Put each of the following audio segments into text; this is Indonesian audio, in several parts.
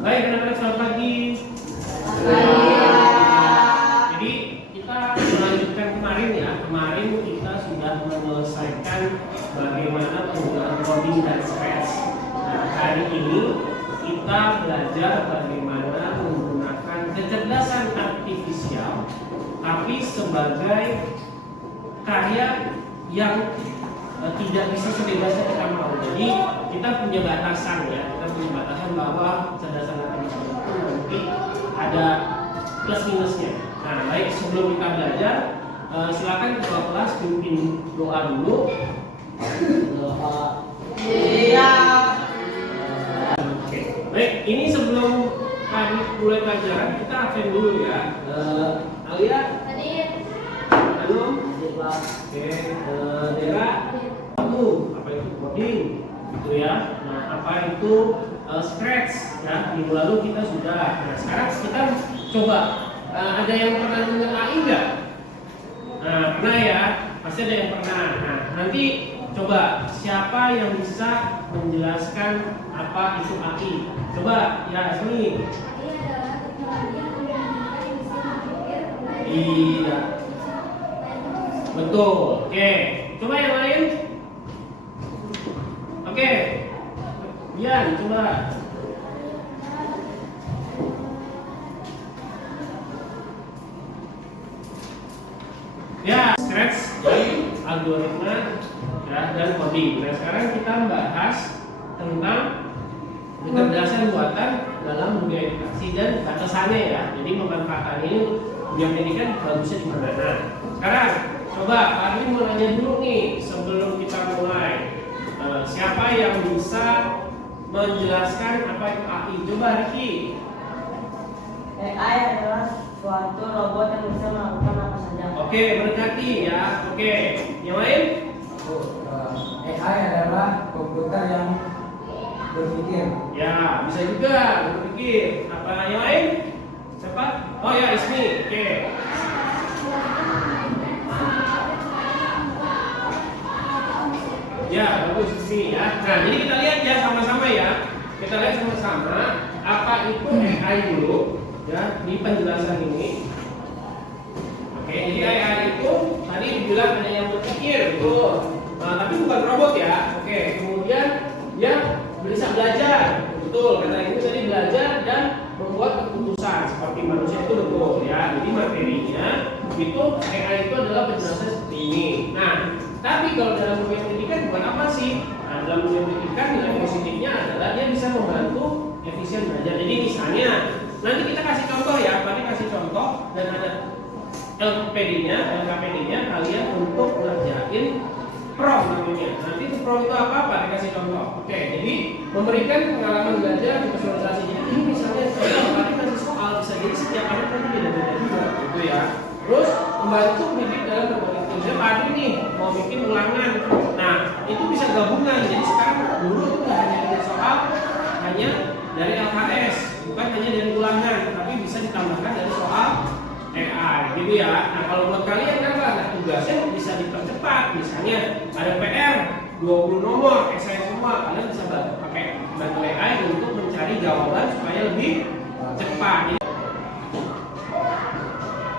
Baik, anak-anak selamat pagi. Jadi kita melanjutkan kemarin ya. Kemarin kita sudah menyelesaikan bagaimana penggunaan coding dan scratch. Nah, hari ini kita belajar bagaimana menggunakan kecerdasan artifisial, tapi sebagai karya yang tidak bisa sebebas yang kita mau. Jadi kita punya batasan ya, kita punya batasan bahwa kecerdasan artifisial itu nanti ada plus minusnya. Nah, baik, sebelum kita belajar, silakan ketua kelas pimpin doa dulu. Doa. Iya. Oke. Baik, ini sebelum kami mulai pelajaran kita absen dulu ya. Alia. Halo. Oke. Dera. Apa itu coding? Gitu ya. Nah, apa itu scratch? Ya, minggu lalu kita sudah. Nah, sekarang kita coba. Ada yang pernah dengar AI nggak? Nah, pernah ya, pasti ada yang pernah. Nah, nanti coba siapa yang bisa menjelaskan apa itu AI? Coba ya, Asmi. Iya. Betul. Oke. Coba yang lain. Oke. Bian, coba. Ya, scratch, algoritma, ya, dan coding. Nah, sekarang kita bahas tentang kecerdasan buatan dalam dunia edukasi dan batasannya ya. Jadi pemanfaatan ini dunia pendidikan bagusnya di mana? Nah, sekarang coba Arwin mau nanya dulu nih sebelum kita mulai. Siapa yang bisa menjelaskan apa itu AI? Coba Riki. AI adalah suatu robot yang bisa melakukan apa saja. Oke, berkati ya. Oke, yang lain? AI adalah komputer yang berpikir. Ya, bisa juga berpikir. Apa yang lain? Siapa? Oh ya, Ismi. Oke. Ya, bagus Ismi ya. Nah, jadi kita lihat ya sama-sama ya. Kita lihat sama-sama apa itu AI dulu ya di penjelasan ini. Oke, jadi AI itu tadi dibilang ada yang berpikir, betul. Nah, tapi bukan robot ya. Oke, kemudian dia bisa belajar, betul. Karena itu tadi belajar dan membuat keputusan seperti manusia itu betul ya. Jadi materinya itu AI itu adalah penjelasan seperti ini. Nah, tapi kalau dalam dunia pendidikan bukan apa sih? Nah, dalam dunia pendidikan nilai positifnya adalah dia bisa membantu efisien belajar. Jadi misalnya nanti kita kasih contoh ya, Pak kasih contoh dan ada LKPD-nya kalian untuk ngerjain prom namanya. Nanti prom itu apa? Pak dikasih contoh. Oke, jadi memberikan pengalaman belajar di visualisasi. Jadi ini misalnya saya kasih soal bisa jadi setiap anak nanti beda-beda juga, gitu ya. Terus membantu pendidik dalam berbagai kerja. Pak nih mau bikin ulangan. Nah, itu bisa gabungan. Jadi sekarang guru itu nggak hanya dari soal, hanya dari LKS, bukan hanya dari ulangan, tapi bisa ditambahkan dari soal AI, gitu ya. Nah, kalau buat kalian kan nah, tugasnya bisa dipercepat. Misalnya ada PR 20 nomor, esai semua, kalian bisa pakai bantu AI untuk mencari jawaban supaya lebih cepat.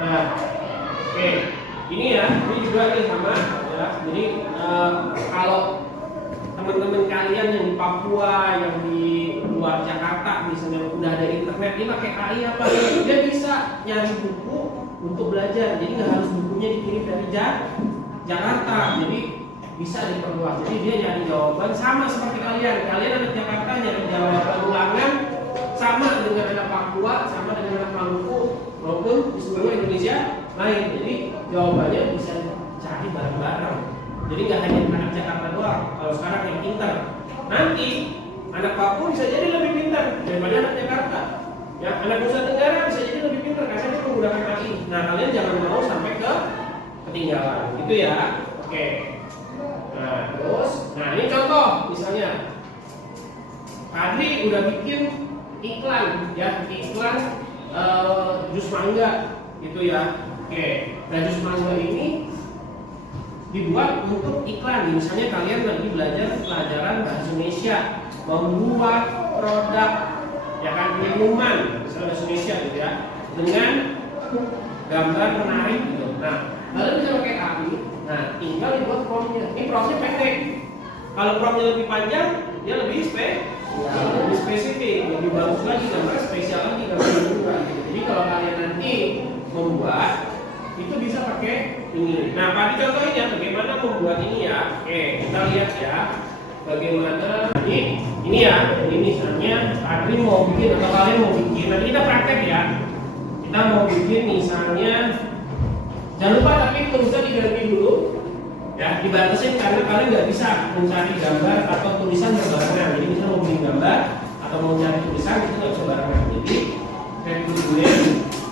Nah, oke, ini ya, ini juga nih sama ya. Jadi kalau teman-teman kalian yang di Papua, yang di luar Jakarta misalnya udah ada internet, dia pakai AI apa? Dia bisa nyari buku untuk belajar. Jadi nggak harus bukunya dikirim dari Jakarta. Jadi bisa diperluas. Jadi dia nyari jawaban sama seperti kalian. Kalian anak Jakarta nyari jawaban ulangan sama dengan anak Papua, sama dengan anak Maluku maupun di seluruh Indonesia lain. Jadi jawabannya bisa cari bareng-bareng. Jadi nggak hanya anak Jakarta doang. Kalau sekarang yang pintar, nanti anak Papua bisa jadi lebih pintar daripada anak Jakarta. Ya, anak Nusa Tenggara bisa jadi lebih pintar karena dia menggunakan AI. Nah, kalian jangan mau sampai ke ketinggalan, gitu ya. Oke. Nah, terus, nah ini contoh misalnya, Adri udah bikin iklan, ya iklan jus mangga, gitu ya. Oke. Nah, jus mangga ini dibuat untuk iklan. Misalnya kalian lagi belajar pelajaran bahasa Indonesia, membuat produk ya kan, minuman, misalnya bahasa Indonesia gitu ya, dengan gambar menarik gitu. Nah, lalu bisa pakai AI. Nah, tinggal dibuat promptnya. Ini promptnya pendek. Kalau promptnya lebih panjang, dia lebih spesifik, lebih bagus lagi, gambar spesial lagi, gambar juga. Jadi kalau kalian nanti membuat, itu bisa pakai ini. Nah, Pak contohin ya bagaimana membuat ini ya. Oke, kita lihat ya. Bagaimana ini ya, ini misalnya Adri mau bikin atau kalian mau bikin, nanti kita praktek ya. Kita mau bikin misalnya, jangan lupa tapi tulisnya diganti dulu ya, dibatasin karena kalian nggak bisa mencari gambar atau tulisan berbarengan. Jadi misalnya mau bikin gambar atau mau cari tulisan itu nggak bisa barengan. Jadi kayak dulu,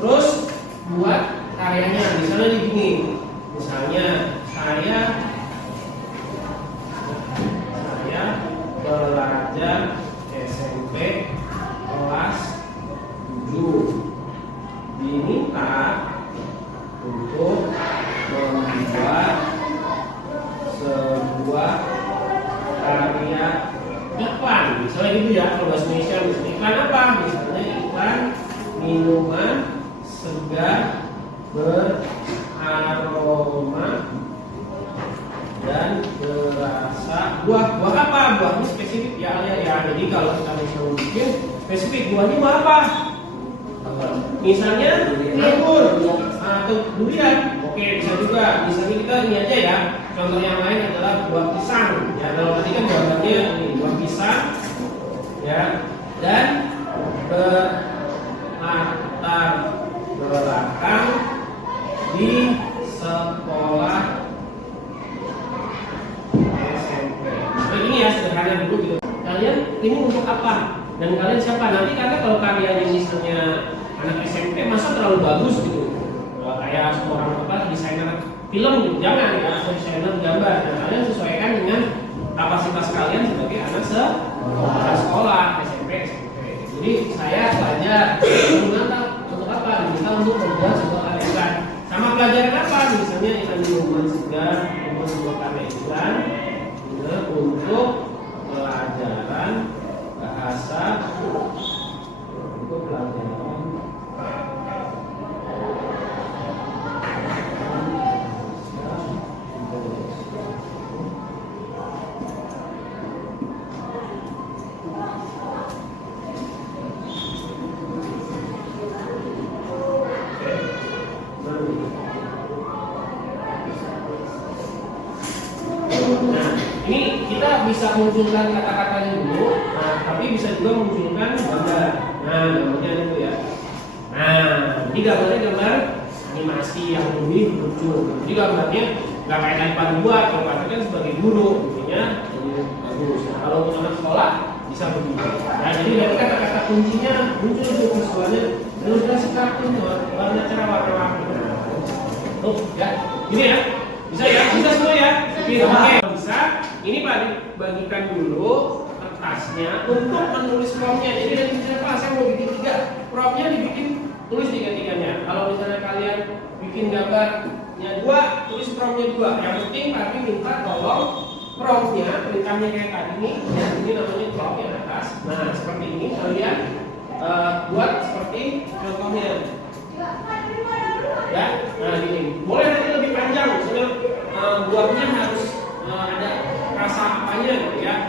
terus buat karyanya, misalnya begini, misalnya saya pelajar SMP kelas 7 diminta untuk membuat sebuah karya iklan, misalnya gitu ya. Kalau bahasa Indonesia misalnya iklan apa? Misalnya iklan minuman segar beraroma dan berasa buah apa? Buahnya spesifik ya, Jadi kalau kita misalnya bikin spesifik buahnya buah apa? Misalnya anggur atau durian. Oke, bisa juga. Misalnya kita ini aja ya. Contoh yang lain adalah buah pisang. Ya, kalau tadi kan gambarnya ini buah pisang ya, dan berlatar belakang di sekolah SMP. Nah, ini ya sederhana dulu gitu. Kalian ini untuk apa? Dan kalian siapa? Nanti karena kalau karyanya misalnya anak SMP masa terlalu bagus gitu, kayak seorang desainer film gitu, jangan ya, atau desainer gambar. Dan kalian sesuaikan dengan kapasitas kalian sebagai anak sekolah SMP. Jadi saya pelajar untuk apa? Diminta untuk membuat sebuah karya iklan. Sama pelajaran apa? Misalnya iklan minuman segar, membuat sebuah karya iklan untuk pelajaran bahasa, untuk pelajaran bisa munculkan kata-katanya dulu, tapi bisa juga munculkan gambar. Nah, gambarnya itu ya. Nah, ini gambarnya gambar animasi yang lebih lucu. Jadi gambarnya nggak kayak iPad buat, kalau Pak kan sebagai guru, intinya jadi bagus. Nah, kalau untuk anak sekolah bisa begini. Nah, jadi nanti kata-kata kuncinya muncul di visualnya, ilustrasi kartun, warna cerah, warna-warni. Tuh, ya, gini ya, bisa ya, bisa semua ya. Oke, bisa. Ini Pak bagikan dulu kertasnya untuk menulis promptnya. Jadi nanti misalnya Pak saya mau bikin 3, promptnya dibikin, tulis 3-3-nya. Kalau misalnya kalian bikin gambarnya 2, tulis promptnya 2. Yang penting Pak minta tolong promptnya, perintahnya kayak tadi nih. Ini namanya prompt yang atas. Nah seperti ini kalian buat seperti contohnya. Ya, nah ini boleh nanti lebih panjang, misalnya buatnya harus ada rasa apanya gitu ya.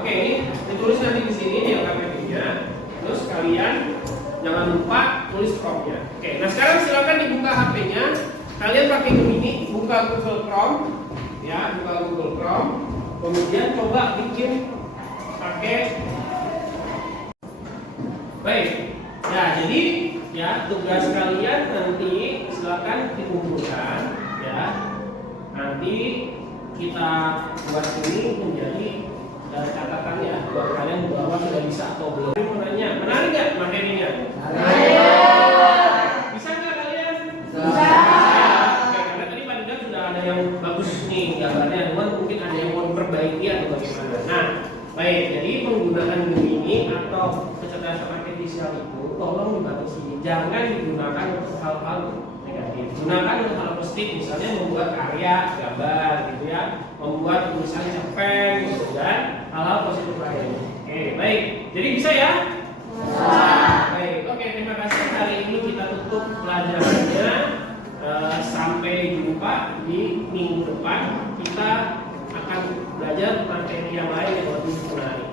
Oke, ini ditulis nanti di sini di LKPP-nya. Terus kalian jangan lupa tulis promptnya. Oke, nah sekarang silakan dibuka HP-nya. Kalian pakai Gemini, buka Google Chrome, ya, buka Google Chrome. Kemudian coba bikin pakai. Baik, ya jadi ya tugas kalian nanti silakan dikumpulkan, ya. Nanti kita buat ini menjadi catatan ya buat kalian bahwa sudah bisa atau belum. Mau nanya, menarik nggak materinya? Bisa nggak kalian? Bisa. Oke, karena tadi Pak Dida sudah ada yang bagus nih gambarnya, cuman mungkin ada yang mau diperbaiki atau bagaimana. Nah, baik. Jadi penggunaan Gemini atau kecerdasan artifisial itu tolong dibatasi, jangan digunakan untuk hal-hal negatif. Gunakan untuk hal positif, misalnya membuat karya, gambar, gitu ya, membuat tulisan cerpen, gitu kan, hal-hal positif lain. Oke, baik. Jadi bisa ya? Baik, oke, terima kasih. Hari ini kita tutup pelajarannya. Sampai jumpa di minggu depan. Kita akan belajar materi yang lain yang lebih menarik.